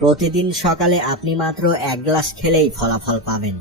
প্রতিদিন সকালে আপনি মাত্র 1 গ্লাস খেলেই ফলাফল পাবেন।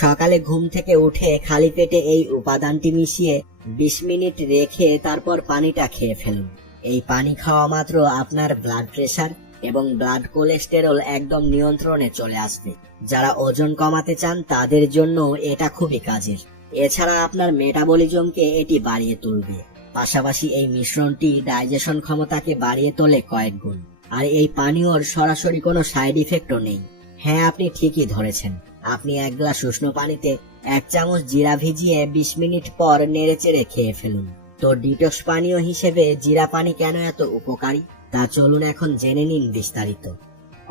সকালে ঘুম থেকে উঠে খালি পেটে এই উপাদানটি মিশিয়ে 20 মিনিট রেখে তারপর পানিটা খেয়ে ফেলুন। এই পানি খাওয়া মাত্র আপনার ব্লাড প্রেশার এবং ব্লাড কোলেস্টেরল একদম নিয়ন্ত্রণে চলে আসবে। যারা ওজন কমাতে চান তাদের জন্য এটা খুবই কাজের। এছাড়া আপনার মেটাবলিজমকে এটি বাড়িয়ে তুলবে। পাশাপাশি এই মিশ্রণটি ডাইজেশন ক্ষমতাকে বাড়িয়ে তোলে কয়েক গুণ। আর এই পানীয়র সরাসরি কোনো সাইড ইফেক্টও নেই। হ্যাঁ, আপনি ঠিকই ধরেছেন। আপনি 1 গ্লাস উষ্ণ পানিতে 1 চামচ জিরা ভিজিয়ে 20 মিনিট পর নেড়েচেড়ে খেয়ে ফেলুন। তো ডিটক্স পানীয় হিসেবে জিরা পানি কেন এত উপকারী তা চলুন এখন জেনে নিন বিস্তারিত।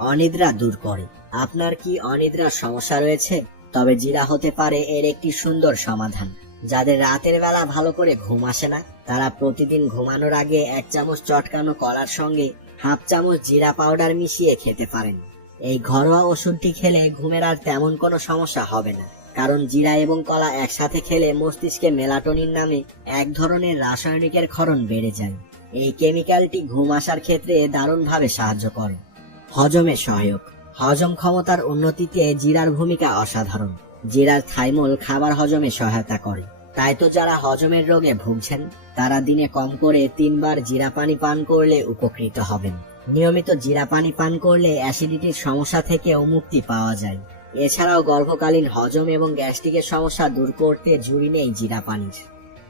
অনিদ্রা দূর করে। আপনার কি অনিদ্রার সমস্যা রয়েছে? তবে জিরা হতে পারে এর একটি সুন্দর সমাধান। যাদের রাতের বেলা ভালো করে ঘুম আসে না, তারা প্রতিদিন ঘুমানোর আগে 1 চামচ চটকানো কলার সঙ্গে 1/2 চামচ জিরা পাউডার মিশিয়ে খেতে পারেন। এই ঘরোয়া ওষুধটি খেলে ঘুমের আর তেমন কোনো সমস্যা হবে না, কারণ জিরা এবং কলা একসাথে খেলে মস্তিষ্কে মেলাটোনিন নামে এক ধরনের রাসায়নিকের ক্ষরণ বেড়ে যায়। এই কেমিক্যালটি ঘুম আসার ক্ষেত্রে দারুণভাবে সাহায্য করে। হজমে সহায়ক। হজম ক্ষমতার উন্নতিতে জিরার ভূমিকা অসাধারণ। জিরার থাইমল খাবার হজমে সহায়তা করে। তাই তো যারা হজমের রোগে ভুগছেন তারা দিনে কম করে 3 বার জিরা পানি পান করলে উপকৃত হবেন। নিয়মিত জিরা পানি পান করলে অ্যাসিডিটির সমস্যা থেকেও মুক্তি পাওয়া যায়। এছাড়াও গর্ভকালীন হজম এবং গ্যাস্ট্রিকের সমস্যা দূর করতে জুড়ি নেই জিরা পানির।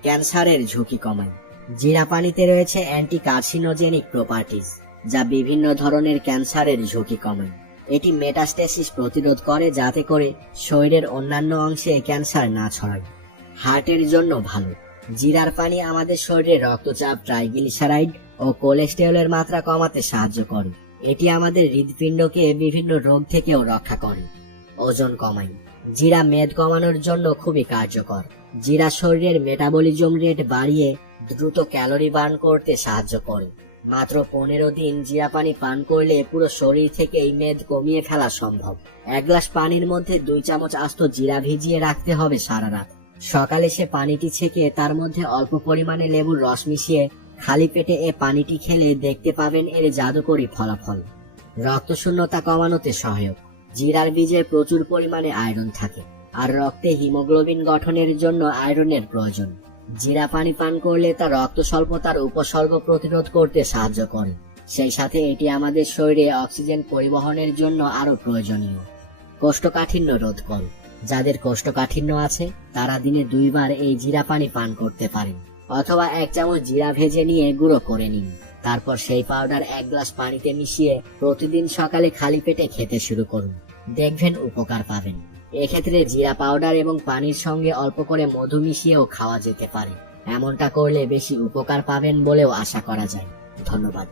ক্যান্সারের ঝুঁকি কমায়। জিরা পানিতে রয়েছে অ্যান্টি কার্সিনোজেনিক প্রপার্টিজ, যা বিভিন্ন ধরনের ক্যান্সারের ঝুঁকি কমায়। এটি মেটাস্টেসিস প্রতিরোধ করে, যাতে করে শরীরের অন্যান্য অংশে ক্যান্সার না ছড়ায়। হার্টের জন্য ভালো। জিরার পানি আমাদের শরীরে রক্তচাপ, ট্রাইগ্লিসারাইড ও কোলেস্টেরলের মাত্রা কমাতে সাহায্য করে। এটি আমাদের হৃদপিণ্ডকে বিভিন্ন রোগ থেকেও রক্ষা করে। ওজন কমায়। জিরা মেদ কমানোর জন্য খুবই কার্যকর। জিরা শরীরের মেটাবলিজম রেট বাড়িয়ে দ্রুত ক্যালোরি বার্ন করতে সাহায্য করে। মাত্র 15 দিন জিরা পানি পান করলে পুরো শরীর থেকে এই মেদ কমিয়ে ফেলা সম্ভব। 1 গ্লাস পানির মধ্যে 2 চামচ আস্ত জিরা ভিজিয়ে রাখতে হবে সারা রাত। সকালে সে পানিটি ছেঁকে তার মধ্যে অল্প পরিমাণে লেবুর রস মিশিয়ে খালি পেটে এ পানিটি খেলে দেখতে পাবেন এর জাদুকরী ফলাফল। রক্তশূন্যতা কমানোতে সহায়ক। জিরার বীজে প্রচুর পরিমাণে আয়রন থাকে, আর রক্তে হিমোগ্লোবিন গঠনের জন্য আয়রনের প্রয়োজন। জিরা পানি পান করলে তা রক্ত স্বল্পতার উপসর্গ প্রতিরোধ করতে সাহায্য করে। সেই সাথে এটি আমাদের শরীরে অক্সিজেন পরিবহনের জন্য আরো প্রয়োজনীয়। কোষ্ঠকাঠিন্য রোধ করে। যাদের কোষ্ঠকাঠিন্য আছে তারা দিনে 2 বার এই জিরা পানি পান করতে পারেন, অথবা 1 চামচ জিরা ভেজে নিয়ে গুঁড়ো করে নিন। তারপর সেই পাউডার 1 গ্লাস পানিতে মিশিয়ে প্রতিদিন সকালে খালি পেটে খেতে শুরু করুন। দেখবেন উপকার পাবেন। এক্ষেত্রে জিরা পাউডার এবং পানির সঙ্গে অল্প করে মধু মিশিয়েও খাওয়া যেতে পারে। এমনটা করলে বেশি উপকার পাবেন বলেও আশা করা যায়। ধন্যবাদ।